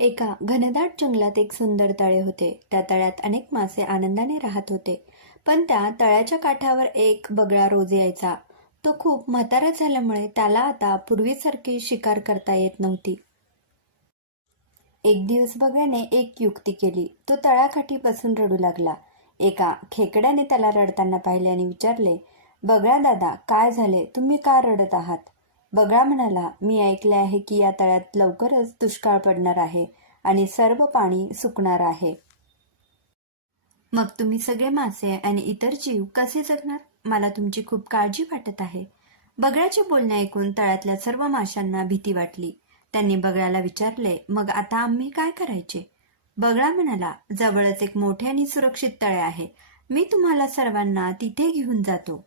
एका घनदाट जंगलात एक सुंदर तळे होते. त्या तळ्यात अनेक मासे आनंदाने राहत होते. पण त्या तळ्याच्या काठावर एक बगळा रोज यायचा. तो खूप म्हातारा झाल्यामुळे त्याला आता पूर्वीसारखी शिकार करता येत नव्हती. एक दिवस बगळ्याने एक युक्ती केली. तो तळ्याकाठी बसून रडू लागला. एका खेकड्याने त्याला रडताना पाहिले आणि विचारले, बगळा दादा, काय झाले? तुम्ही का रडत आहात? बगळा म्हणाला, मी ऐकले आहे की या तळ्यात लवकरच दुष्काळ पडणार आहे आणि सर्व पाणी सुकणार आहे. मग तुम्ही सगळे मासे आणि इतर जीव कसे जगणार? मला तुमची खूप काळजी वाटत आहे. बगळ्याचे बोलणे ऐकून तळ्यातल्या सर्व माशांना भीती वाटली. त्यांनी बगळ्याला विचारले, मग आता आम्ही काय करायचे? बगळा म्हणाला, जवळच एक मोठे आणि सुरक्षित तळे आहे. मी तुम्हाला सर्वांना तिथे घेऊन जातो.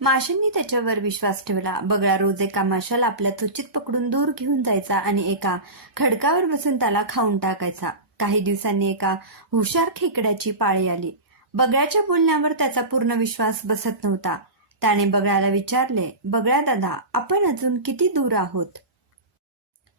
माशांनी त्याच्यावर विश्वास ठेवला. बगळा रोज एका माशाला आपल्या त्वचित पकडून दूर घेऊन जायचा आणि एका खडकावर बसून त्याला खाऊन टाकायचा. काही दिवसांनी एका हुशार खेकड्याची पाळी आली. बगळ्याच्या बोलण्यावर त्याचा पूर्ण विश्वास बसत नव्हता. त्याने बगळ्याला विचारले, बगळ्या दादा, आपण अजून किती दूर आहोत?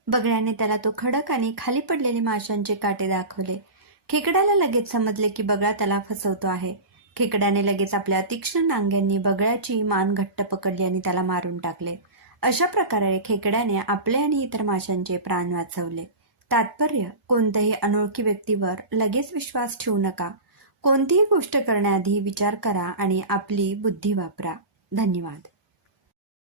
बगळ्याने त्याला तो खडक आणि खाली पडलेले माशांचे काटे दाखवले. खेकड्याला लगेच समजले की बगळा त्याला फसवतो आहे. खेकड्याने लगेच आपल्या तीक्ष्ण नांग्यांनी बगळ्याची मान घट्ट पकडली आणि त्याला मारून टाकले. अशा प्रकारे खेकड्याने आपले आणि इतर माशांचे प्राण वाचवले. तात्पर्य, कोणत्याही अनोळखी व्यक्तीवर लगेच विश्वास ठेवू नका. कोणतीही गोष्ट करण्याआधी विचार करा आणि आपली बुद्धी वापरा. धन्यवाद.